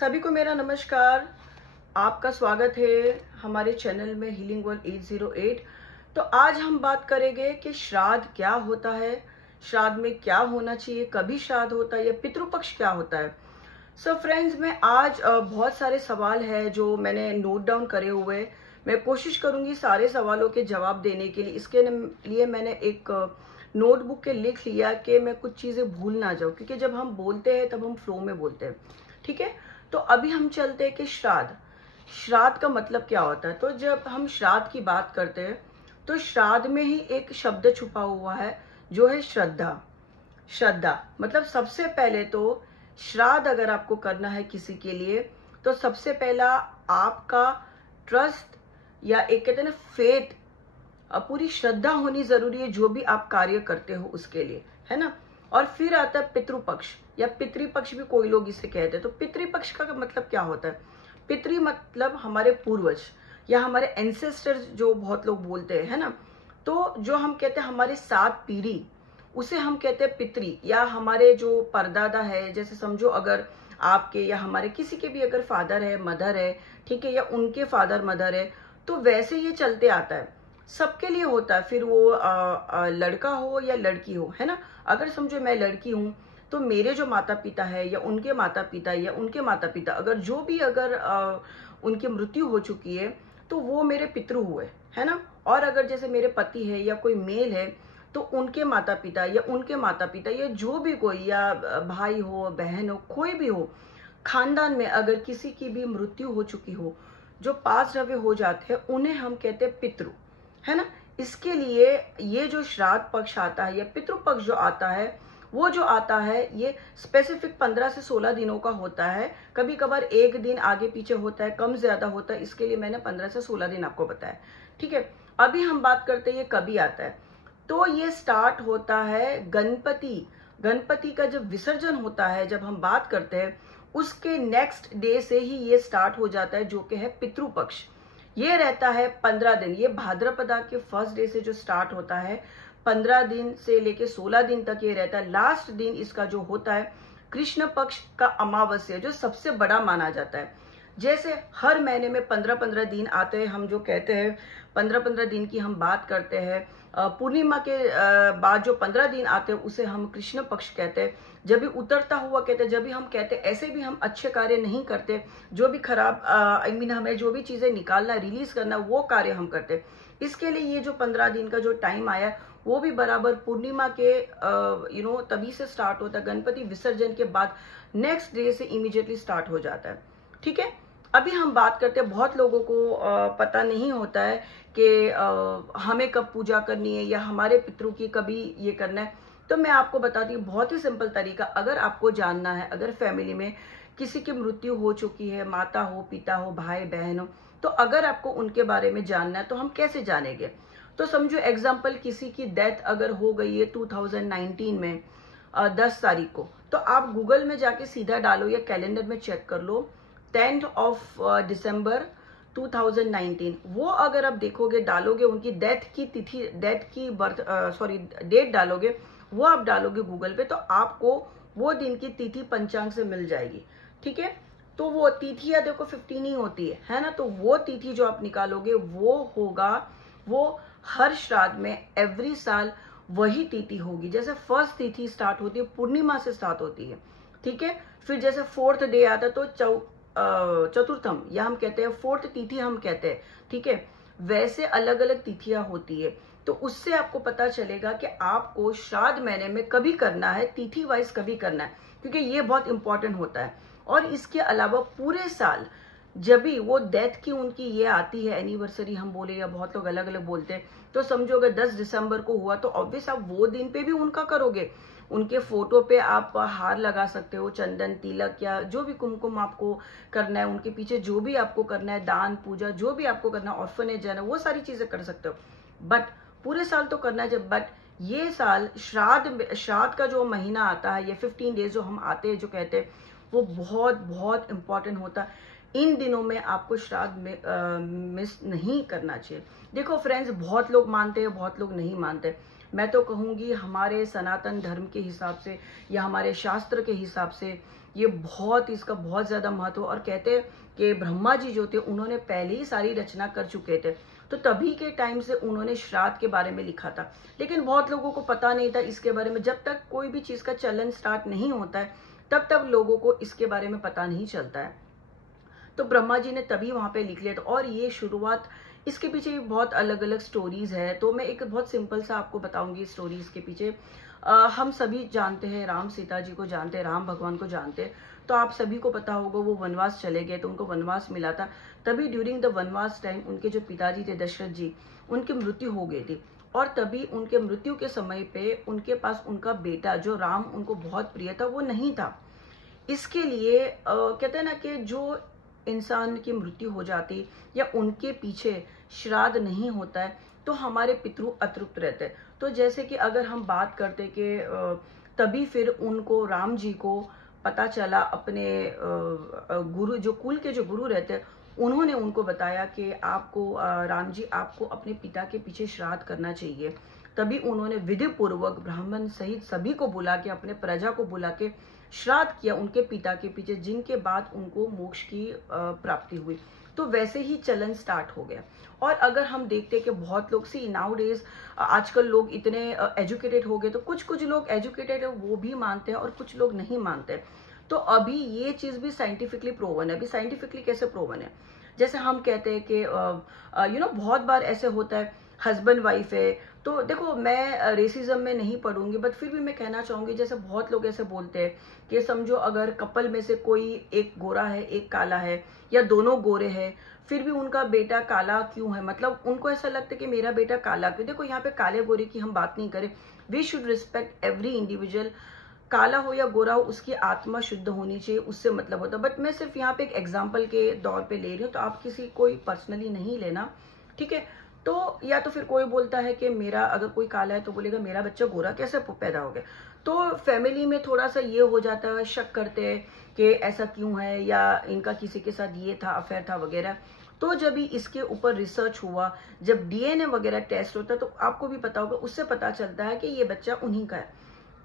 सभी को मेरा नमस्कार। आपका स्वागत है हमारे चैनल में हीलिंग वर्ल्ड 808। तो आज हम बात करेंगे कि श्राद्ध क्या होता है, श्राद्ध में क्या होना चाहिए, कभी श्राद्ध होता है या पितृपक्ष क्या होता है। सो फ्रेंड्स, मैं आज बहुत सारे सवाल है जो मैंने नोट डाउन करे हुए। मैं कोशिश करूंगी सारे सवालों के जवाब देने के लिए। इसके लिए मैंने एक नोटबुक के लिख लिया कि मैं कुछ चीज़ें भूल ना जाऊँ, क्योंकि जब हम बोलते हैं तब हम फ्लो में बोलते हैं। ठीक है, तो अभी हम चलते हैं कि श्राद्ध का मतलब क्या होता है। तो जब हम श्राद्ध की बात करते हैं तो श्राद्ध में ही एक शब्द छुपा हुआ है जो है श्रद्धा। श्रद्धा मतलब सबसे पहले तो श्राद्ध अगर आपको करना है किसी के लिए तो सबसे पहला आपका ट्रस्ट या एक कहते हैं ना फेथ, पूरी श्रद्धा होनी जरूरी है जो भी आप कार्य करते हो उसके लिए, है ना। और फिर आता है पितृपक्ष या पितृपक्ष भी कोई लोग इसे कहते हैं। तो पितृपक्ष का मतलब क्या होता है? पितृ मतलब हमारे पूर्वज या हमारे एंसेस्टर्स जो बहुत लोग बोलते हैं, है ना। तो जो हम कहते हैं हमारे 7 पीढ़ी, उसे हम कहते हैं पितृ। या हमारे जो परदादा है, जैसे समझो अगर आपके या हमारे किसी के भी अगर फादर है, मदर है, ठीक है, या उनके फादर मदर है, तो वैसे ये चलते आता है, सबके लिए होता है। फिर वो लड़का हो या लड़की हो, है ना। अगर समझो मैं लड़की हूँ तो मेरे जो माता पिता है या उनके माता पिता या उनके माता पिता अगर जो भी अगर उनकी मृत्यु हो चुकी है तो वो मेरे पितृ हुए, है ना। और अगर जैसे मेरे पति है या कोई मेल है तो उनके माता पिता या उनके माता पिता या जो भी कोई, या भाई हो, बहन हो, कोई भी हो, खानदान में अगर किसी की भी मृत्यु हो चुकी हो, जो पास रवे हो जाते हैं, उन्हें हम कहते हैं पितृ, है ना। इसके लिए ये जो श्राद्ध पक्ष आता है या पितृपक्ष जो आता है, वो जो आता है ये स्पेसिफिक 15 से 16 दिनों का होता है। कभी कभार एक दिन आगे पीछे होता है, कम ज्यादा होता है, इसके लिए मैंने 15 से 16 दिन आपको बताया। ठीक है, अभी हम बात करते हैं ये कभी आता है। तो ये स्टार्ट होता है गणपति का जब विसर्जन होता है, जब हम बात करते हैं उसके नेक्स्ट डे से ही ये स्टार्ट हो जाता है, जो कि है पितृपक्ष। ये रहता है 15 दिन। ये भाद्रपदा के फर्स्ट डे से जो स्टार्ट होता है 15 दिन से लेके 16 दिन तक ये रहता है। लास्ट दिन इसका जो होता है कृष्ण पक्ष का अमावस्या, जो सबसे बड़ा माना जाता है। जैसे हर महीने में 15-15 दिन आते हैं, हम जो कहते हैं 15-15 दिन की हम बात करते हैं। पूर्णिमा के बाद जो 15 दिन आते हैं उसे हम कृष्ण पक्ष कहते हैं। जब भी उतरता हुआ कहते हैं, जब भी हम कहते हैं, ऐसे भी हम अच्छे कार्य नहीं करते, जो भी खराब हमें जो भी चीजें निकालना, रिलीज करना, वो कार्य हम करते हैं। इसके लिए ये जो 15 दिन का जो टाइम आया वो भी बराबर पूर्णिमा के तभी से स्टार्ट होता है। गणपति विसर्जन के बाद नेक्स्ट डे से इमीडिएटली स्टार्ट हो जाता है। ठीक है, अभी हम बात करते हैं, बहुत लोगों को पता नहीं होता है कि हमें कब पूजा करनी है या हमारे पितरों की कभी ये करना है। तो मैं आपको बताती हूँ बहुत ही सिंपल तरीका। अगर आपको जानना है, अगर फैमिली में किसी की मृत्यु हो चुकी है, माता हो, पिता हो, भाई बहन हो, तो अगर आपको उनके बारे में जानना है तो हम कैसे जानेंगे। तो समझो एग्जाम्पल, किसी की डेथ अगर हो गई है 2019 में 10 तारीख को, तो आप गूगल में जाके सीधा डालो या कैलेंडर में चेक कर लो 10th of December 2019। वो अगर आप देखोगे, डालोगे उनकी डेथ की तिथि, डेथ की डेट डालोगे, वो आप डालोगे गूगल पे, तो आपको वो दिन की तिथि पंचांग से मिल जाएगी। ठीक है, तो वो तिथियां देखो 15 ही होती है ना। तो वो तिथि जो आप निकालोगे वो होगा, वो हर श्राद्ध में एवरी साल वही तिथि होगी। जैसे फर्स्ट तिथि स्टार्ट होती है पूर्णिमा से स्टार्ट होती है, ठीक है। फिर जैसे 4th डे आता है तो चतुर्थम, या हम कहते हैं 4th तिथि हम कहते हैं, ठीक है। वैसे अलग अलग तिथियां होती है, तो उससे आपको पता चलेगा कि आपको श्राद्ध महीने में कभी करना है, तिथि वाइज कभी करना है, क्योंकि ये बहुत इंपॉर्टेंट होता है। और इसके अलावा पूरे साल जब भी वो डेथ की उनकी ये आती है एनिवर्सरी हम बोले, या बहुत लोग अलग अलग बोलते हैं, तो समझो अगर 10 दिसंबर को हुआ तो ऑब्वियस आप वो दिन पे भी उनका करोगे। उनके फोटो पे आप हार लगा सकते हो, चंदन, तिलक, या जो भी कुमकुम आपको करना है, उनके पीछे जो भी आपको करना है, दान पूजा जो भी आपको करना है, ऑर्फनेज जाना, वो सारी चीजें कर सकते हो। बट पूरे साल तो करना है। बट ये साल श्राद्ध का जो महीना आता है, ये 15 डेज जो हम आते हैं, जो कहते हैं, वो बहुत बहुत इंपॉर्टेंट होता है। इन दिनों में आपको श्राद्ध में मिस नहीं करना चाहिए। देखो फ्रेंड्स, बहुत लोग मानते हैं, बहुत लोग नहीं मानते। मैं तो कहूँगी हमारे सनातन धर्म के हिसाब से या हमारे शास्त्र के हिसाब से ये इसका बहुत ज़्यादा महत्व। और कहते हैं कि ब्रह्मा जी जो थे उन्होंने पहले ही सारी रचना कर चुके थे, तो तभी के टाइम से उन्होंने श्राद्ध के बारे में लिखा था। लेकिन बहुत लोगों को पता नहीं था इसके बारे में। जब तक कोई भी चीज़ का चलन स्टार्ट नहीं होता है तब तक लोगों को इसके बारे में पता नहीं चलता है। तो ब्रह्मा जी ने तभी वहां पे लिख लिया था। और ये शुरुआत, इसके पीछे भी बहुत अलग अलग स्टोरीज है। तो मैं एक बहुत सिंपल सा आपको बताऊंगी स्टोरीज के पीछे। हम सभी जानते हैं, राम सीता जी को जानते हैं, राम भगवान को जानते हैं। तो आप सभी को पता होगा वो वनवास चले गए, तो उनको वनवास मिला था। तभी ड्यूरिंग द वनवास टाइम उनके जो पिताजी थे दशरथ जी, उनकी मृत्यु हो गई थी। और तभी उनके मृत्यु के समय पे उनके पास उनका बेटा जो राम उनको बहुत प्रिय था वो नहीं था। इसके लिए कहते हैं ना कि जो इंसान की मृत्यु हो जाती या उनके पीछे श्राद्ध नहीं होता है तो हमारे पितृ अतृप्त रहते हैं। तो जैसे कि अगर हम बात करते कि तभी फिर उनको, राम जी को पता चला, अपने गुरु, जो कुल के जो गुरु रहते हैं उन्होंने उनको बताया कि आपको राम जी, आपको अपने पिता के पीछे श्राद्ध करना चाहिए। तभी उन्होंने विधि पूर्वक ब्राह्मण सहित सभी को बुला के, अपने प्रजा को बुला के श्राद्ध किया उनके पिता के पीछे, जिनके बाद उनको मोक्ष की प्राप्ति हुई। तो वैसे ही चलन स्टार्ट हो गया। और अगर हम देखते हैं कि बहुत लोग, सी नाउ डेज आजकल लोग इतने एजुकेटेड हो गए, तो कुछ कुछ लोग एजुकेटेड है वो भी मानते हैं और कुछ लोग नहीं मानते। तो अभी ये चीज भी साइंटिफिकली प्रूवन है। अभी साइंटिफिकली कैसे प्रूवन है, जैसे हम कहते हैं कि बहुत बार ऐसे होता है, हस्बैंड वाइफ है। तो देखो, मैं रेसिज्म में नहीं पढ़ूंगी, बट फिर भी मैं कहना चाहूंगी, जैसे बहुत लोग ऐसे बोलते हैं कि समझो अगर कपल में से कोई एक गोरा है एक काला है, या दोनों गोरे हैं, फिर भी उनका बेटा काला क्यों है, मतलब उनको ऐसा लगता है कि मेरा बेटा काला क्यों। देखो, यहाँ पे काले गोरे की हम बात नहीं करें। We should respect every individual, काला हो या गोरा हो, उसकी आत्मा शुद्ध होनी चाहिए, उससे मतलब होता है। बट मैं सिर्फ यहाँ पे एक एग्जाम्पल के दौर पे ले रही हूँ, तो आप किसी कोई पर्सनली नहीं लेना, ठीक है। तो या तो फिर कोई बोलता है कि मेरा, अगर कोई काला है तो बोलेगा मेरा बच्चा गोरा कैसे पैदा हो गया। तो फैमिली में थोड़ा सा ये हो जाता है, शक करते हैं कि ऐसा क्यों है, या इनका किसी के साथ ये था, अफेयर था वगैरह। तो जब भी इसके ऊपर रिसर्च हुआ, जब डीएनए वगैरह टेस्ट होता है, तो आपको भी पता होगा, उससे पता चलता है कि ये बच्चा उन्हीं का है।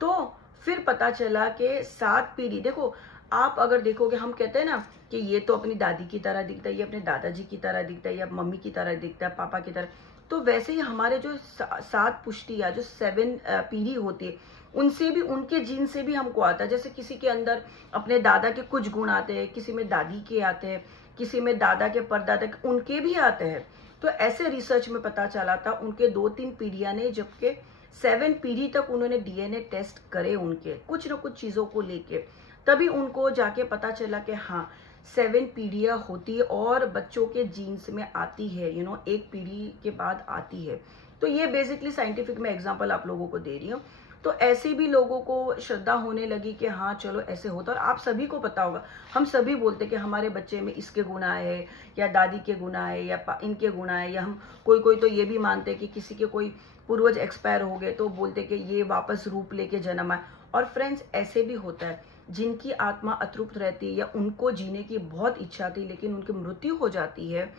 तो फिर पता चला कि 7 पीढ़ी, देखो आप अगर देखोगे, हम कहते हैं ना कि ये तो अपनी दादी की तरह दिखता है, ये अपने दादाजी की तरह दिखता है, या मम्मी की तरह दिखता है, पापा की तरह। तो वैसे ही हमारे जो 7 पुष्टि या जो 7 पीढ़ी होती है, उनसे भी, उनके जीन से भी हमको आता है। जैसे किसी के अंदर अपने दादा के कुछ गुण आते हैं, किसी में दादी के आते हैं, किसी में दादा के परदादा के, उनके भी आते हैं। तो ऐसे रिसर्च में पता चला था, उनके 2-3 पीढ़ियां ने, जबकि 7 पीढ़ी तक उन्होंने डीएनए टेस्ट करे उनके कुछ न कुछ चीजों को लेके, तभी उनको जाके पता चला कि हाँ 7 पीढ़ियां होती है और बच्चों के जीन्स में आती है, एक पीढ़ी के बाद आती है। तो ये बेसिकली साइंटिफिक में एग्जांपल आप लोगों को दे रही हूँ। तो ऐसे भी लोगों को श्रद्धा होने लगी कि हाँ चलो ऐसे होता। और आप सभी को पता होगा, हम सभी बोलते कि हमारे बच्चे में इसके गुण आए हैं, या दादी के गुण आए, या इनके गुण आए, या हम कोई तो ये भी मानते कि किसी के कोई पूर्वज एक्सपायर हो गए तो बोलते कि ये वापस रूप लेके जन्म आए। और फ्रेंड्स, ऐसे भी होता है जिनकी आत्मा अतृप्त रहती है, या उनको जीने की बहुत इच्छा थी लेकिन उनकी मृत्यु हो जाती है।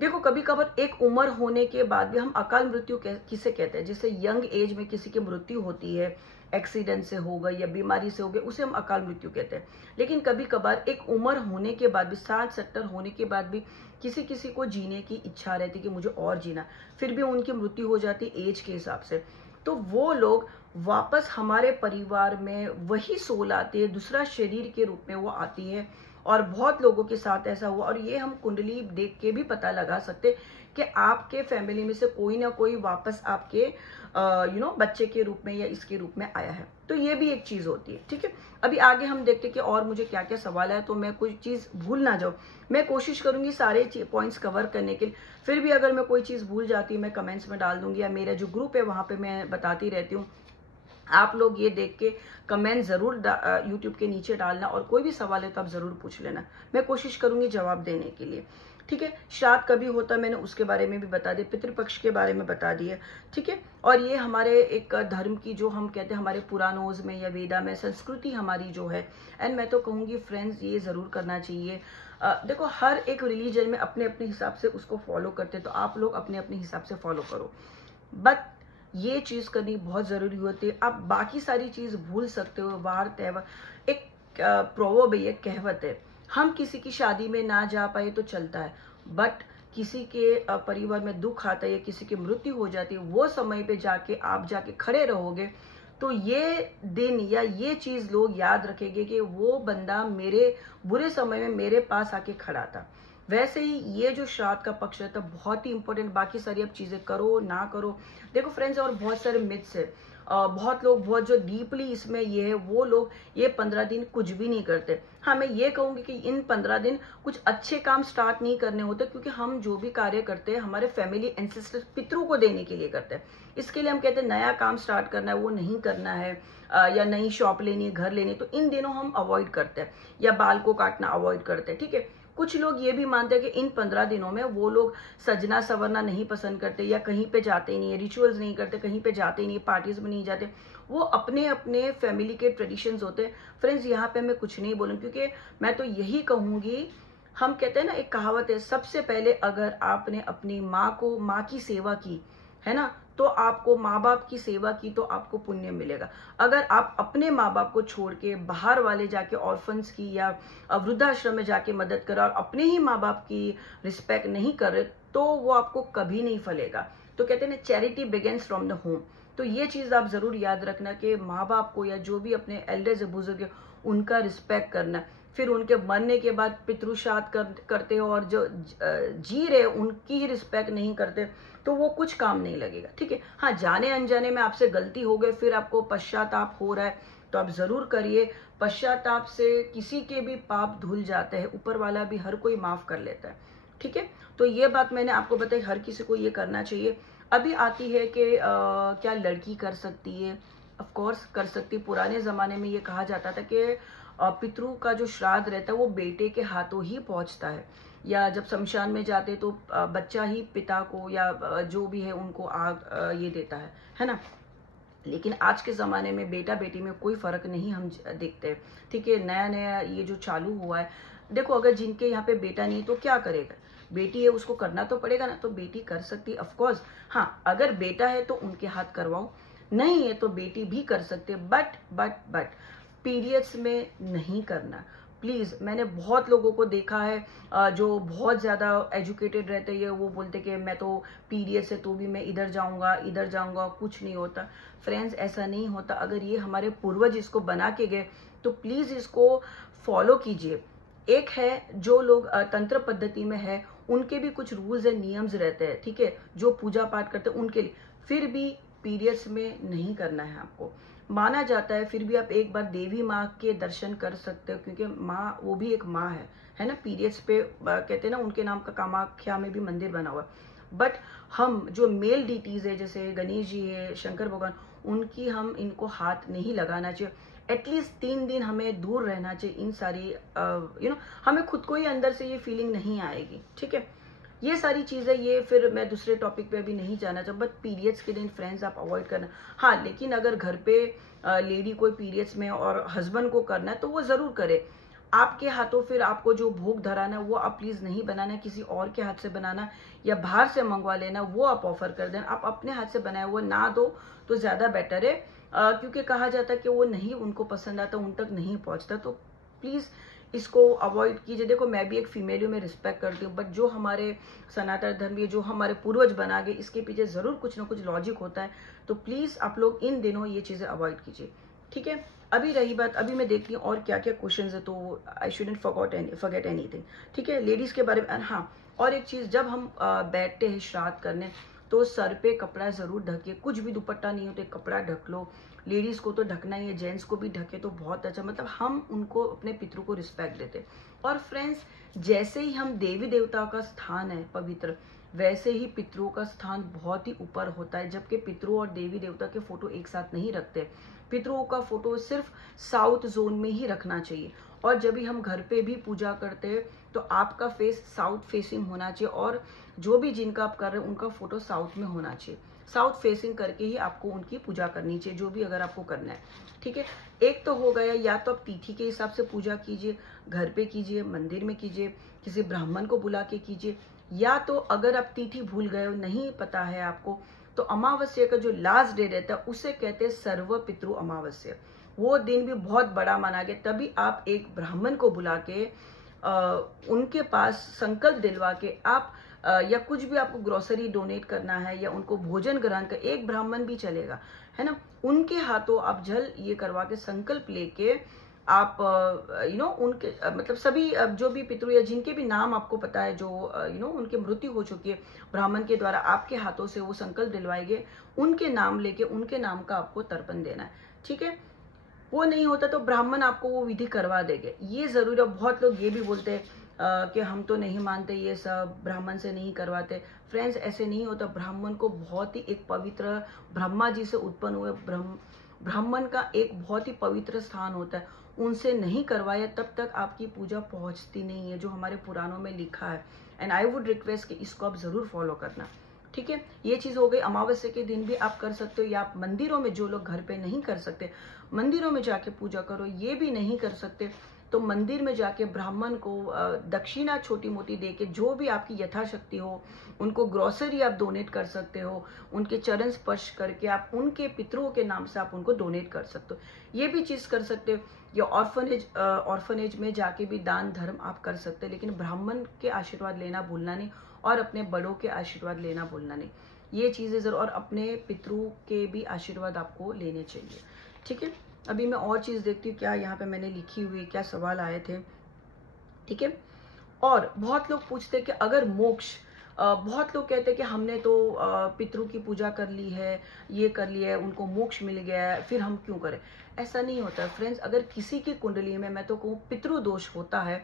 देखो, कभी कभार एक उम्र होने के बाद भी, हम अकाल मृत्यु किसे कहते हैं, जैसे यंग एज में किसी की मृत्यु होती है, एक्सीडेंट से हो गई या बीमारी से हो गई, उसे हम अकाल मृत्यु कहते हैं। लेकिन कभी कभार एक उम्र होने के बाद भी, 60-70 होने के बाद भी किसी को जीने की इच्छा रहती कि मुझे और जीना, फिर भी उनकी मृत्यु हो जाती एज के हिसाब से। तो वो लोग वापस हमारे परिवार में वही सोल आती है, दूसरा शरीर के रूप में वो आती है। और बहुत लोगों के साथ ऐसा हुआ, और ये हम कुंडली देख के भी पता लगा सकते कि आपके फैमिली में से कोई ना कोई वापस आपके बच्चे के रूप में या इसके रूप में आया है। तो ये भी एक चीज होती है, ठीक है। अभी आगे हम देखते कि और मुझे क्या क्या सवाल है, तो मैं कोई चीज भूल ना जाऊं। मैं कोशिश करूंगी सारे पॉइंट्स कवर करने के लिए। फिर भी अगर मैं कोई चीज भूल जाती हूँ मैं कमेंट्स में डाल दूंगी, या मेरा जो ग्रुप है वहां पे मैं बताती रहती हूँ। आप लोग ये देख के कमेंट जरूर यूट्यूब के नीचे डालना, और कोई भी सवाल है तो आप जरूर पूछ लेना, मैं कोशिश करूंगी जवाब देने के लिए, ठीक है। श्राद्ध कभी होता है मैंने उसके बारे में भी बता दिया, पितृपक्ष के बारे में बता दिया, ठीक है। और ये हमारे एक धर्म की, जो हम कहते हैं हमारे पुराणों में या वेदा में संस्कृति हमारी जो है, एंड मैं तो कहूँगी फ्रेंड्स ये जरूर करना चाहिए। देखो, हर एक रिलीजन में अपने अपने हिसाब से उसको फॉलो करते, तो आप लोग अपने अपने हिसाब से फॉलो करो। बट ये चीज़ करनी बहुत ज़रूरी होती है। आप बाकी सारी चीज़ भूल सकते हो, वार त्योहार। एक प्रोवर्ब है, एक कहावत है, हम किसी की शादी में ना जा पाए तो चलता है, बट किसी के परिवार में दुख आता है या किसी की मृत्यु हो जाती है, वो समय पे जाके आप जाके खड़े रहोगे, तो ये दिन या ये चीज़ लोग याद रखेंगे कि वो बंदा मेरे बुरे समय में मेरे पास आके खड़ा था। वैसे ही ये जो श्राद्ध का पक्ष रहता है बहुत ही इंपॉर्टेंट। बाकी सारी आप चीज़ें करो ना करो, देखो फ्रेंड्स, और बहुत सारे मिथ्स है। बहुत लोग बहुत जो डीपली इसमें ये है, वो लोग ये 15 दिन कुछ भी नहीं करते। हाँ, मैं ये कहूँगी कि इन 15 दिन कुछ अच्छे काम स्टार्ट नहीं करने होते, क्योंकि हम जो भी कार्य करते हैं हमारे फैमिली एंसेस्टर्स पितरों को देने के लिए करते हैं। इसके लिए हम कहते हैं नया काम स्टार्ट करना है वो नहीं करना है, या नई शॉप लेनी है, घर लेनी है, तो इन दिनों हम अवॉइड करते हैं, या बाल को काटना अवॉइड करते हैं। ठीक है, कुछ लोग ये भी मानते हैं कि इन 15 दिनों में वो लोग सजना संवरना नहीं पसंद करते, या कहीं पे जाते ही नहीं है, रिचुअल्स नहीं करते, कहीं पे जाते ही नहीं, पार्टीज में नहीं जाते। वो अपने अपने फैमिली के ट्रेडिशंस होते हैं। फ्रेंड्स, यहाँ पे मैं कुछ नहीं बोलूँ, क्योंकि मैं तो यही कहूँगी, हम कहते हैं ना, एक कहावत है, सबसे पहले अगर आपने अपनी माँ की सेवा की है ना, तो आपको माँ बाप की सेवा की तो आपको पुण्य मिलेगा। अगर आप अपने माँ बाप को छोड़ के बाहर वाले जाके ऑर्फन्स की या वृद्धाश्रम में जाके मदद करो और अपने ही माँ बाप की रिस्पेक्ट नहीं कर रहे, तो वो आपको कभी नहीं फलेगा। तो कहते हैं ना, charity begins from the home. तो ये चीज़ आप ज़रूर याद रखना कि माँ बाप को या जो भी अपने एल्डर्स बुजुर्ग है उनका रिस्पेक्ट करना। फिर उनके मरने के बाद पितृश्राद्ध करते हो और जो जी रहे उनकी ही रिस्पेक्ट नहीं करते, तो वो कुछ काम नहीं लगेगा। ठीक है, हाँ, जाने अनजाने में आपसे गलती हो गई, फिर आपको पश्चाताप हो रहा है, तो आप जरूर करिए। पश्चाताप से किसी के भी पाप धुल जाते हैं, ऊपर वाला भी हर कोई माफ कर लेता है। ठीक है, तो ये बात मैंने आपको बताई, हर किसी को ये करना चाहिए। अभी आती है कि क्या लड़की कर सकती है? ऑफ कोर्स कर सकती। पुराने जमाने में ये कहा जाता था कि पितरों का जो श्राद्ध रहता है वो बेटे के हाथों ही पहुंचता है, या जब शमशान में जाते तो बच्चा ही पिता को या जो भी है उनको आग ये देता है ना। लेकिन आज के ज़माने में बेटा बेटी में कोई फ़र्क नहीं हम देखते हैं। ठीक है, नया नया ये जो चालू हुआ है। देखो, अगर जिनके यहाँ पे बेटा नहीं है तो क्या करेगा, बेटी है उसको करना तो पड़ेगा ना, तो बेटी कर सकती है ऑफकोर्स। हाँ, अगर बेटा है तो उनके हाथ करवाओ, नहीं है तो बेटी भी कर सकते हैं, बट पीरियड्स में नहीं करना प्लीज़। मैंने बहुत लोगों को देखा है जो बहुत ज़्यादा एजुकेटेड रहते हैं, वो बोलते कि मैं तो पीरियड से तो भी मैं इधर जाऊंगा, कुछ नहीं होता। फ्रेंड्स, ऐसा नहीं होता। अगर ये हमारे पूर्वज इसको बना के गए तो प्लीज़ इसको फॉलो कीजिए। एक है जो लोग तंत्र पद्धति में है, उनके भी कुछ रूल्स एंड नियम्स रहते हैं। ठीक है, जो पूजा पाठ करते हैं उनके लिए, फिर भी पीरियड्स में नहीं करना है आपको, माना जाता है। फिर भी आप एक बार देवी माँ के दर्शन कर सकते हो, क्योंकि माँ वो भी एक माँ है ना। पीरियड्स पे कहते हैं ना, उनके नाम का कामाख्या में भी मंदिर बना हुआ है। बट हम जो मेल डीटीज है, जैसे गणेश जी है, शंकर भगवान, उनकी हम इनको हाथ नहीं लगाना चाहिए। एटलीस्ट 3 दिन हमें दूर रहना चाहिए इन सारी हमें खुद को ही अंदर से ये फीलिंग नहीं आएगी। ठीक है, ये सारी चीज़ें, ये फिर मैं दूसरे टॉपिक पे अभी नहीं जाना चाहूँ, बट पीरियड्स के दिन फ्रेंड्स आप अवॉइड करना। हाँ, लेकिन अगर घर पे लेडी कोई पीरियड्स में और हस्बैंड को करना है तो वो ज़रूर करे। आपके हाथों फिर आपको जो भोग धराना वो आप प्लीज़ नहीं बनाना, किसी और के हाथ से बनाना या बाहर से मंगवा लेना, वो आप ऑफर कर देना। आप अपने हाथ से बनाए वो ना दो तो ज़्यादा बेटर है, क्योंकि कहा जाता है कि वो नहीं उनको पसंद आता, उन तक नहीं पहुँचता। तो प्लीज़ इसको अवॉइड कीजिए। देखो, मैं भी एक फीमेल हूँ, मैं रिस्पेक्ट करती हूँ, बट जो हमारे सनातन धर्म ये जो हमारे पूर्वज बना गए, इसके पीछे ज़रूर कुछ ना कुछ लॉजिक होता है। तो प्लीज़ आप लोग इन दिनों ये चीज़ें अवॉइड कीजिए। ठीक है, अभी रही बात, अभी मैं देखती हूँ और क्या क्या क्वेश्चन है, तो आई शुडंट फॉरगेट एनीथिंग। ठीक है, लेडीज़ के बारे में। हाँ, और एक चीज़, जब हम बैठते हैं श्राद्ध करने तो सर पे कपड़ा ज़रूर ढकिए। कुछ भी दुपट्टा नहीं हो तो कपड़ा ढक लो। लेडीज़ को तो ढकना ही है, जेंट्स को भी ढके तो बहुत अच्छा, मतलब हम उनको अपने पितरों को रिस्पेक्ट देते। और फ्रेंड्स, जैसे ही हम देवी देवताओं का स्थान है पवित्र, वैसे ही पितरों का स्थान बहुत ही ऊपर होता है। जबकि पितरों और देवी देवता के फोटो एक साथ नहीं रखते, पितरों का फोटो सिर्फ साउथ जोन में ही रखना चाहिए। और जब भी हम घर पे भी पूजा करते हैं तो आपका फेस साउथ फेसिंग होना चाहिए, और जो भी जिनका आप कर रहे हैं उनका फोटो साउथ में होना चाहिए। साउथ फेसिंग करके ही आपको उनकी पूजा करनी चाहिए, जो भी अगर आपको करना है। ठीक है, एक तो हो गया, या तो आप तिथि के हिसाब से पूजा कीजिए, घर पे कीजिए, मंदिर में कीजिए, किसी ब्राह्मण को बुला के कीजिए, या तो अगर आप तिथि भूल गए हो, नहीं पता है आपको, तो अमावस्या का जो लास्ट डे रहता है उसे कहते हैं सर्व पितृ अमावस्या। वो दिन भी बहुत बड़ा माना गया। तभी आप एक ब्राह्मण को बुला के उनके पास संकल्प दिलवा के आप या कुछ भी आपको ग्रोसरी डोनेट करना है या उनको भोजन ग्रहण का, एक ब्राह्मण भी चलेगा, है ना, उनके हाथों आप जल ये करवा के संकल्प लेके आप उनके मतलब सभी जो भी पितृ या जिनके भी नाम आपको पता है, जो उनकी मृत्यु हो चुकी है, ब्राह्मण के द्वारा आपके हाथों से वो संकल्प दिलवाएंगे, उनके नाम लेके उनके नाम का आपको तर्पण देना है। ठीक है, वो नहीं होता तो ब्राह्मण आपको वो विधि करवा देंगे। ये जरूरी है। बहुत लोग ये भी बोलते हैं कि हम तो नहीं मानते ये सब, ब्राह्मण से नहीं करवाते। फ्रेंड्स, ऐसे नहीं होता। ब्राह्मण को बहुत ही एक पवित्र, ब्रह्मा जी से उत्पन्न हुए ब्राह्मण का एक बहुत ही पवित्र स्थान होता है। उनसे नहीं करवाया तब तक आपकी पूजा पहुंचती नहीं है, जो हमारे पुराणों में लिखा है। एंड आई वुड रिक्वेस्ट कि इसको आप जरूर फॉलो करना। ठीक है, ये चीज हो गई। अमावस्या के दिन भी आप कर सकते हो, या आप मंदिरों में, जो लोग घर पे नहीं कर सकते, मंदिरों में जाके पूजा करो। ये भी नहीं कर सकते तो मंदिर में जाके ब्राह्मण को दक्षिणा छोटी मोटी दे के, जो भी आपकी यथाशक्ति हो, उनको ग्रोसरी आप डोनेट कर सकते हो। उनके चरण स्पर्श करके आप उनके पितरों के नाम से आप उनको डोनेट कर सकते हो। ये भी चीज कर सकते हो। या ऑर्फनेज में जाके भी दान धर्म आप कर सकते हो, लेकिन ब्राह्मण के आशीर्वाद लेना भूलना नहीं और अपने बड़ों के आशीर्वाद लेना भूलना नहीं। ये चीजें जरूर, और अपने पितरों के भी आशीर्वाद आपको लेने चाहिए। ठीक है, अभी मैं और चीज देखती हूँ क्या यहाँ पे मैंने लिखी हुई, क्या सवाल आए थे। ठीक है, और बहुत लोग पूछते हैं कि अगर मोक्ष, बहुत लोग कहते हैं कि हमने तो पितरों की पूजा कर ली है, ये कर लिया है, उनको मोक्ष मिल गया है, फिर हम क्यों करें। ऐसा नहीं होता फ्रेंड्स। अगर किसी की कुंडली में, मैं तो कहूँ, पितृदोष होता है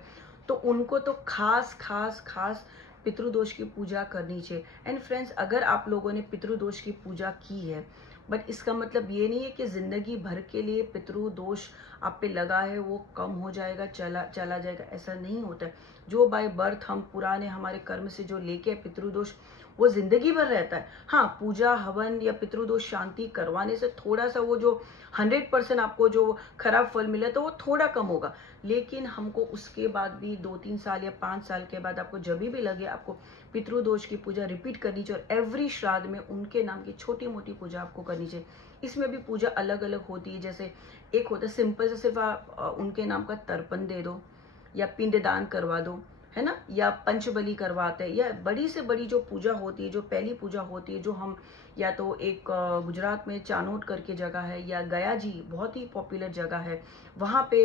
तो उनको तो खास खास खास पितृदोष की पूजा करनी चाहिए। एंड फ्रेंड्स, अगर आप लोगों ने पितृदोष की पूजा की है, बट इसका मतलब ये नहीं है कि जिंदगी भर के लिए पितृदोष आप पे लगा है वो कम हो जाएगा, चला जाएगा। ऐसा नहीं होता है। जो बाय बर्थ हम पुराने हमारे कर्म से जो लेके पितृदोष, वो जिंदगी भर रहता है। हाँ, पूजा हवन या पितृदोष शांति करवाने से थोड़ा सा वो जो 100% आपको जो खराब फल मिले तो वो थोड़ा कम होगा, लेकिन हमको उसके बाद भी 2-3 साल या 5 साल के बाद आपको जब भी लगे आपको पितृदोष की पूजा रिपीट करनी चाहिए। और एवरी श्राद्ध में उनके नाम की छोटी मोटी पूजा आपको करनी चाहिए। इसमें भी पूजा अलग अलग होती है। जैसे एक होता है सिंपल से सिर्फ आप उनके नाम का तर्पण दे दो, या पिंडदान करवा दो, है ना, या पंचबली करवाते हैं। या बड़ी से बड़ी जो पूजा होती है, जो पहली पूजा होती है, जो हम या तो एक गुजरात में चानोट करके जगह है, या गया जी बहुत ही पॉपुलर जगह है, वहाँ पे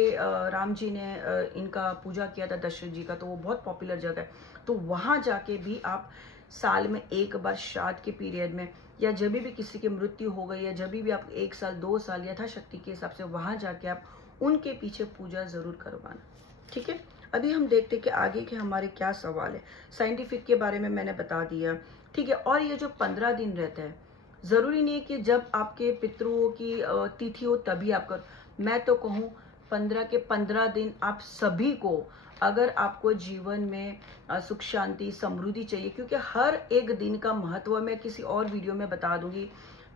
राम जी ने इनका पूजा किया था, दशरथ जी का, तो वो बहुत पॉपुलर जगह है। तो वहाँ जाके भी आप साल में एक बार श्राद्ध के पीरियड में, या जब भी किसी की मृत्यु हो गई, या जब भी आप 1 साल 2 साल यथाशक्ति के हिसाब से वहाँ जाके आप उनके पीछे पूजा जरूर करवाना। ठीक है, अभी हम देखते कि आगे के हमारे क्या सवाल है। साइंटिफिक के बारे में मैंने बता दिया। ठीक है, और ये जो 15 दिन रहता है, जरूरी नहीं है कि जब आपके पितरों की तिथि हो तभी आप करो। मैं तो कहूँ 15 के 15 दिन आप सभी को, अगर आपको जीवन में सुख शांति समृद्धि चाहिए, क्योंकि हर एक दिन का महत्व मैं किसी और वीडियो में बता दूंगी।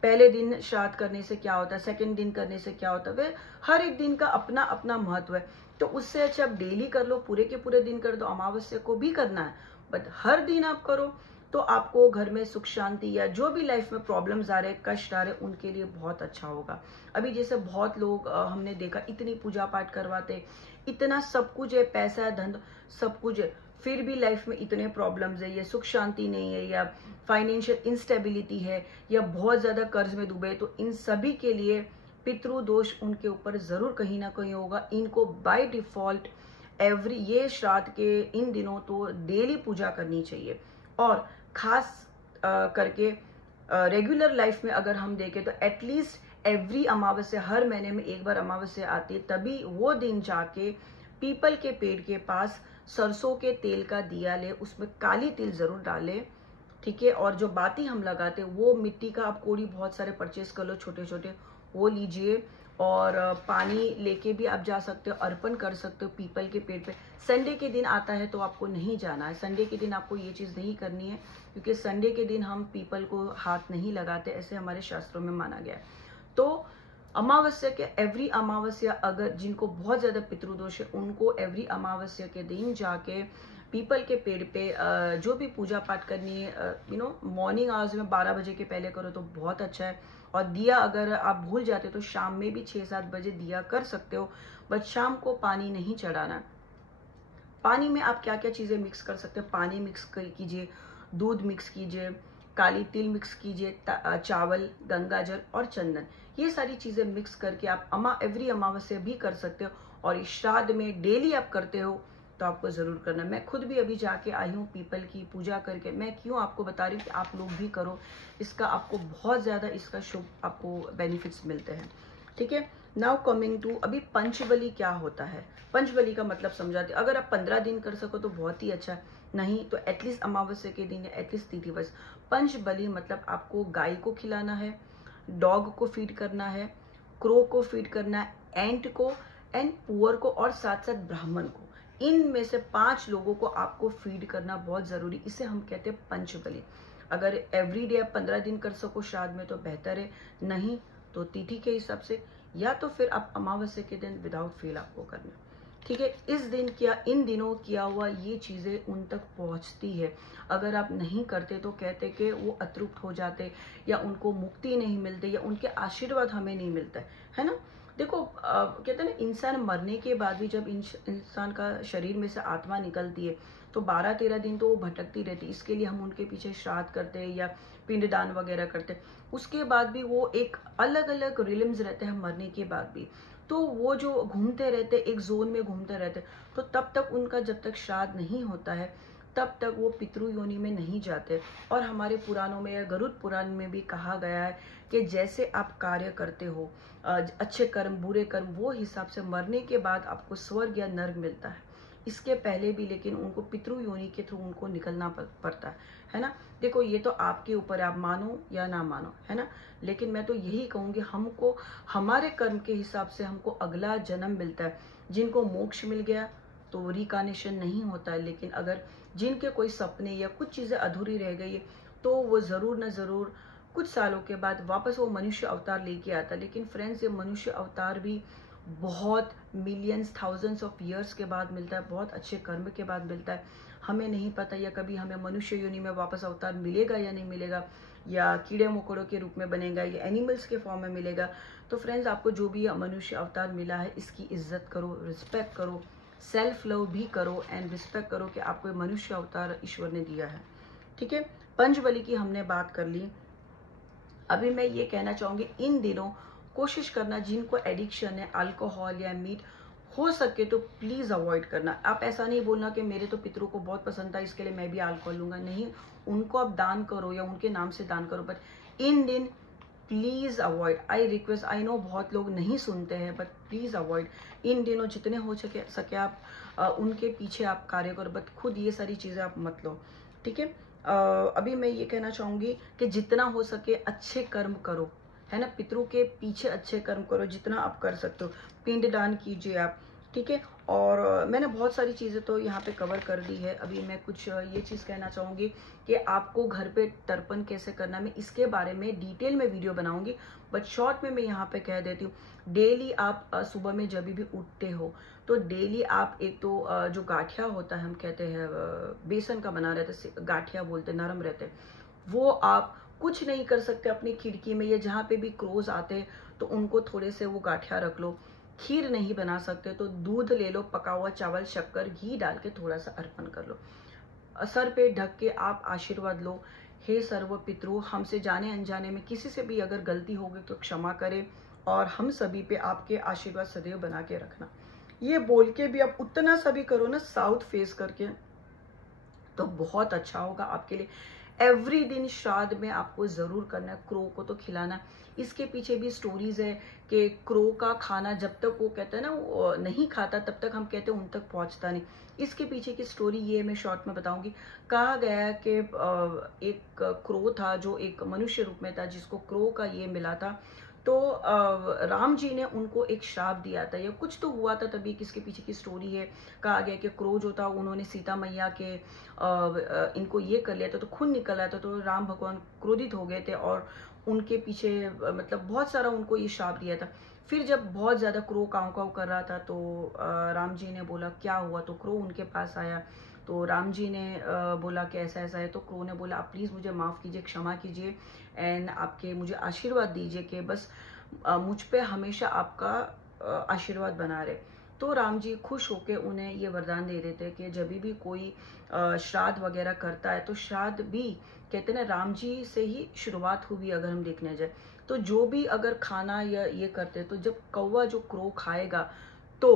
पहले दिन श्राद्ध करने से क्या होता है, सेकंड दिन करने से क्या होता है, हर एक दिन का अपना अपना महत्व है। तो उससे अच्छा आप डेली कर लो, पूरे के पूरे दिन कर दो। अमावस्या को भी करना है, बट हर दिन आप करो तो आपको घर में सुख शांति, या जो भी लाइफ में प्रॉब्लम्स आ रहे, कष्ट आ रहे, उनके लिए बहुत अच्छा होगा। अभी जैसे बहुत लोग हमने देखा इतनी पूजा पाठ करवाते, इतना सब कुछ है, पैसा है, धन, सब कुछ है, फिर भी लाइफ में इतने प्रॉब्लम्स है, या सुख शांति नहीं है, या फाइनेंशियल इंस्टेबिलिटी है, या बहुत ज्यादा कर्ज में डूबे। तो इन सभी के लिए पितृदोष उनके ऊपर जरूर कहीं ना कहीं होगा। इनको बाय डिफॉल्ट ये श्राद्ध के इन दिनों तो डेली पूजा करनी चाहिए। और खास करके रेगुलर लाइफ में अगर हम देखें तो एटलीस्ट एवरी अमावस्या, हर महीने में एक बार अमावस्या आती है, तभी वो दिन जाके पीपल के पेड़ के पास सरसों के तेल का दिया ले, उसमें काली तिल जरूर डाले। ठीक है, और जो बाती हम लगाते वो मिट्टी का, आप कोड़ी बहुत सारे परचेज कर लो छोटे छोटे, वो लीजिए। और पानी लेके भी आप जा सकते हो, अर्पण कर सकते हो पीपल के पेड़ पे। संडे के दिन आता है तो आपको नहीं जाना है, संडे के दिन आपको ये चीज नहीं करनी है, क्योंकि संडे के दिन हम पीपल को हाथ नहीं लगाते, ऐसे हमारे शास्त्रों में माना गया है। तो अमावस्या के एवरी अमावस्या, अगर जिनको बहुत ज्यादा पितृदोष है उनको एवरी अमावस्या के दिन जाके पीपल के पेड़ पे जो भी पूजा पाठ करनी है, मॉर्निंग आवर्स में 12 बजे के पहले करो तो बहुत अच्छा है। और दिया अगर आप भूल जाते हो तो शाम में भी 6-7 बजे दिया कर सकते हो, बट शाम को पानी नहीं चढ़ाना। पानी में आप क्या क्या चीजें मिक्स कर सकते हो, पानी मिक्स कीजिए, दूध मिक्स कीजिए, काली तिल मिक्स कीजिए, चावल, गंगा जल और चंदन, ये सारी चीजें मिक्स करके आप एवरी अमावस्या भी कर सकते हो। और इस श्राद्ध में डेली आप करते हो तो आपको जरूर करना। मैं खुद भी अभी जाके आई हूँ पीपल की पूजा करके, मैं क्यों आपको बता रही हूँ कि आप लोग भी करो, इसका आपको बहुत ज्यादा इसका शुभ आपको बेनिफिट्स मिलते हैं। ठीक है, नाउ कमिंग टू अभी पंचबली क्या होता है। पंचबली का मतलब समझाते, अगर आप 15 दिन कर सको तो बहुत ही अच्छा, नहीं तो एटलीस्ट अमावस्या के दिन या एटलीस्ट तिथिवश। पंचबली मतलब आपको गाय को खिलाना है, डॉग को फीड करना है, क्रो को फीड करना है, एंट को एंड पुअर को, और साथ साथ ब्राह्मण को। इनमें से 5 लोगों को आपको फीड करना बहुत जरूरी, इसे हम कहते हैं पंचबली। अगर एवरी डे आप 15 दिन कर सको श्राद्ध में तो बेहतर है, नहीं तो तिथि के हिसाब से, या तो फिर आप अमावस्या के दिन विदाउट फेल आपको करना। ठीक है, इस दिन किया, इन दिनों किया हुआ ये चीजें उन तक पहुंचती है। अगर आप नहीं करते तो कहते कि वो अतृप्त हो जाते, या उनको मुक्ति नहीं मिलती, या उनके आशीर्वाद हमें नहीं मिलता है ना। देखो कहते हैं ना, इंसान मरने के बाद भी जब इंसान का शरीर में से आत्मा निकलती है तो 12-13 दिन तो वो भटकती रहती है। इसके लिए हम उनके पीछे श्राद्ध करते हैं या पिंडदान वगैरह करते हैं। उसके बाद भी वो एक अलग अलग रिलिम्स रहते हैं मरने के बाद भी, तो वो जो घूमते रहते, एक जोन में घूमते रहते, तो तब तक उनका जब तक श्राद्ध नहीं होता है तब तक वो पितृ योनि में नहीं जाते। और हमारे पुराणों में या गरुड़ पुराण में भी कहा गया है कि जैसे आप कार्य करते हो, अच्छे कर्म बुरे कर्म, वो हिसाब से मरने के बाद आपको स्वर्ग या नर्क मिलता है। इसके पहले भी लेकिन उनको पितृ योनि के थ्रू उनको निकलना पड़ता है ना। देखो ये तो आपके ऊपर है, आप मानो या ना मानो, है ना। लेकिन मैं तो यही कहूंगी, हमको हमारे कर्म के हिसाब से हमको अगला जन्म मिलता है। जिनको मोक्ष मिल गया तो रिकार्नेशन नहीं होता है, लेकिन अगर जिनके कोई सपने या कुछ चीजें अधूरी रह गई है तो वो जरूर न जरूर कुछ सालों के बाद वापस वो मनुष्य अवतार लेके आता है। लेकिन फ्रेंड्स, ये मनुष्य अवतार भी बहुत मिलियंस थाउजेंड्स ऑफ ईयर्स के बाद मिलता है, बहुत अच्छे कर्म के बाद मिलता है। हमें नहीं पता या कभी हमें मनुष्य योनि में वापस अवतार मिलेगा या नहीं मिलेगा, या कीड़े मकोड़ों के रूप में बनेगा या एनिमल्स के फॉर्म में मिलेगा। तो फ्रेंड्स, आपको जो भी मनुष्य अवतार मिला है इसकी इज्जत करो, रिस्पेक्ट करो, सेल्फ लव भी करो एंड रिस्पेक्ट करो कि आपको मनुष्य अवतार ईश्वर ने दिया है। ठीक है, पंचबली की हमने बात कर ली। अभी मैं ये कहना चाहूंगी, इन दिनों कोशिश करना, जिनको एडिक्शन है अल्कोहल या मीट, हो सके तो प्लीज अवॉइड करना। आप ऐसा नहीं बोलना कि मेरे तो पितरों को बहुत पसंद था इसके लिए मैं भी अल्कोहल लूंगा, नहीं, उनको आप दान करो या उनके नाम से दान करो, बट इन दिन please avoid. I request, I know बहुत लोग नहीं सुनते हैं, बट प्लीज अवॉइड। इन दिनों जितने हो सके आप उनके पीछे आप कार्य करो, बट खुद ये सारी चीजें आप मत लो। ठीक है, अभी मैं ये कहना चाहूंगी कि जितना हो सके अच्छे कर्म करो, है ना। पितरों के पीछे अच्छे कर्म करो जितना आप कर सकते हो, पिंड दान कीजिए आप। ठीक है, और मैंने बहुत सारी चीज़ें तो यहाँ पे कवर कर दी है। अभी मैं कुछ ये चीज़ कहना चाहूँगी कि आपको घर पे तर्पण कैसे करना, मैं इसके बारे में डिटेल में वीडियो बनाऊंगी, बट शॉर्ट में मैं यहाँ पे कह देती हूँ। डेली आप सुबह में जब भी उठते हो तो डेली आप एक तो जो गाठिया होता है, हम कहते हैं बेसन का बना रहता है, गाठिया बोलते, नरम रहते, वो आप कुछ नहीं कर सकते, अपनी खिड़की में या जहाँ पे भी क्रोज आते हैं तो उनको थोड़े से वो गाठिया रख लो। खीर नहीं बना सकते तो दूध ले लो, पका हुआ चावल, शक्कर, घी डाल के थोड़ा सा अर्पण कर लो, सर पे ढक के आप आशीर्वाद लो। हे सर्व पितरों, हमसे जाने अनजाने में किसी से भी अगर गलती हो गई तो क्षमा करें, और हम सभी पे आपके आशीर्वाद सदैव बना के रखना। ये बोल के भी आप उतना सा भी करो ना, साउथ फेस करके, तो बहुत अच्छा होगा आपके लिए। एवरी दिन श्राद्ध में आपको जरूर करना है, क्रो को तो खिलाना। इसके पीछे भी स्टोरीज है कि क्रो का खाना जब तक वो कहते हैं ना वो नहीं खाता तब तक हम कहते हैं उन तक पहुंचता नहीं। इसके पीछे की स्टोरी ये मैं शॉर्ट में बताऊंगी। कहा गया है कि एक क्रो था जो एक मनुष्य रूप में था, जिसको क्रो का ये मिला था, तो राम जी ने उनको एक श्राप दिया था या कुछ तो हुआ था, तभी किसके पीछे की स्टोरी है। कहा गया कि क्रो जो था उन्होंने सीता मैया के इनको ये कर लिया था तो खून निकल आया था, तो राम भगवान क्रोधित हो गए थे और उनके पीछे मतलब बहुत सारा उनको ये श्राप दिया था। फिर जब बहुत ज़्यादा क्रो काँव काँव कर रहा था तो राम जी ने बोला क्या हुआ, तो क्रो उनके पास आया। तो राम जी ने बोला कि ऐसा ऐसा है। तो क्रो ने बोला आप प्लीज़ मुझे माफ़ कीजिए, क्षमा कीजिए एंड आपके मुझे आशीर्वाद दीजिए कि बस मुझ पे हमेशा आपका आशीर्वाद बना रहे। तो राम जी खुश होकर उन्हें ये वरदान दे देते कि जब भी कोई श्राद्ध वगैरह करता है तो श्राद्ध भी कहते ना राम जी से ही शुरुआत हुई। अगर हम देखने जाए तो जो भी अगर खाना या ये करते तो जब कौवा जो क्रो खाएगा तो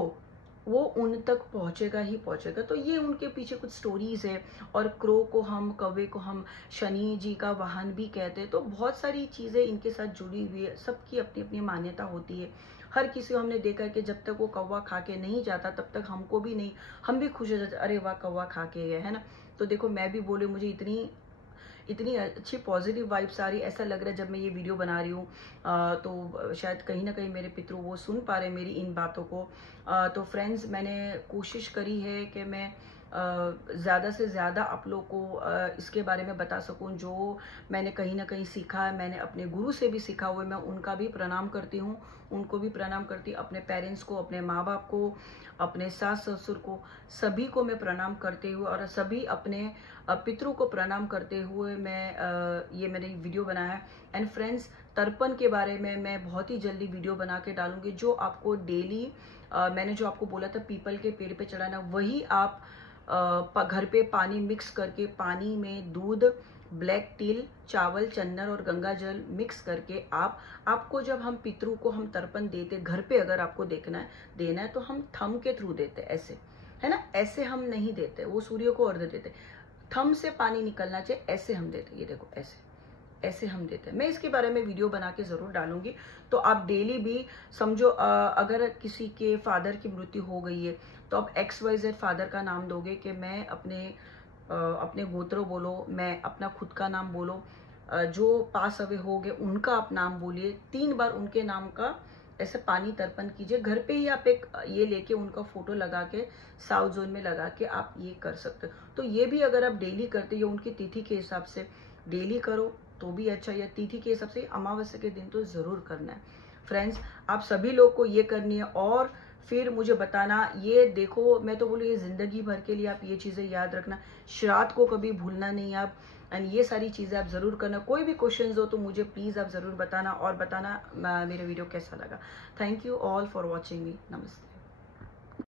वो उन तक पहुंचेगा ही पहुंचेगा। तो ये उनके पीछे कुछ स्टोरीज है। और क्रो को हम, कौवे को हम शनि जी का वाहन भी कहते हैं। तो बहुत सारी चीजें इनके साथ जुड़ी हुई है, सबकी अपनी अपनी मान्यता होती है। हर किसी को हमने देखा है कि जब तक वो कौवा खा के नहीं जाता तब तक हमको भी नहीं, हम भी खुश हो जाते, अरे वाह कौवा खा के गए, है ना। तो देखो मैं भी बोले मुझे इतनी अच्छी पॉजिटिव वाइब्स आ रही, ऐसा लग रहा है जब मैं ये वीडियो बना रही हूँ तो शायद कहीं ना कहीं मेरे पितृ वो सुन पा रहे मेरी इन बातों को। तो फ्रेंड्स मैंने कोशिश करी है कि मैं ज़्यादा से ज़्यादा आप लोग को इसके बारे में बता सकूं जो मैंने कहीं ना कहीं सीखा है। मैंने अपने गुरु से भी सीखा हुआ है, मैं उनका भी प्रणाम करती हूँ, उनको भी प्रणाम करती हूँ, अपने पेरेंट्स को, अपने माँ बाप को, अपने सास ससुर को, सभी को मैं प्रणाम करते हुए और सभी अपने पितरों को प्रणाम करते हुए मैं ये मैंने वीडियो बनाया है। एंड फ्रेंड्स तर्पण के बारे में मैं बहुत ही जल्दी वीडियो बना के डालूंगी, जो आपको डेली मैंने जो आपको बोला था पीपल के पेड़ पे चढ़ाना, वही आप घर पे पानी मिक्स करके, पानी में दूध, ब्लैक टिल, चावल, चन्नर और गंगा जल मिक्स करके आपको जब हम पितरों को हम तर्पण देते घर पे, अगर आपको देना है तो हम थंब के थ्रू देते, ऐसे है ना, ऐसे हम नहीं देते, वो सूर्य को अर्घ्य देते, थंब से पानी निकलना चाहिए, ऐसे हम देते। ये देखो ऐसे हम देते हैं। मैं इसके बारे में वीडियो बना के जरूर डालूंगी। तो आप डेली भी समझो अगर किसी के फादर की मृत्यु हो गई है तो आप XYZ फादर का नाम दोगे कि मैं अपने गोत्र बोलो, मैं अपना खुद का नाम बोलो, जो पास अवे हो गए उनका आप नाम बोलिए, 3 बार उनके नाम का ऐसे पानी तर्पण कीजिए। घर पे ही आप एक ये लेके उनका फोटो लगा के साउथ जोन में लगा के आप ये कर सकते हो। तो ये भी अगर आप डेली करते हो, उनकी तिथि के हिसाब से डेली करो तो भी अच्छा, या तिथि के हिसाब से अमावस्या के दिन तो जरूर करना है। फ्रेंड्स आप सभी लोग को ये करनी है और फिर मुझे बताना। ये देखो मैं तो बोलूँ ये जिंदगी भर के लिए आप ये चीजें याद रखना, श्राद्ध को कभी भूलना नहीं आप, एंड ये सारी चीजें आप जरूर करना। कोई भी क्वेश्चंस हो तो मुझे प्लीज आप जरूर बताना और बताना मेरा वीडियो कैसा लगा। Thank you all for watching मी। नमस्ते।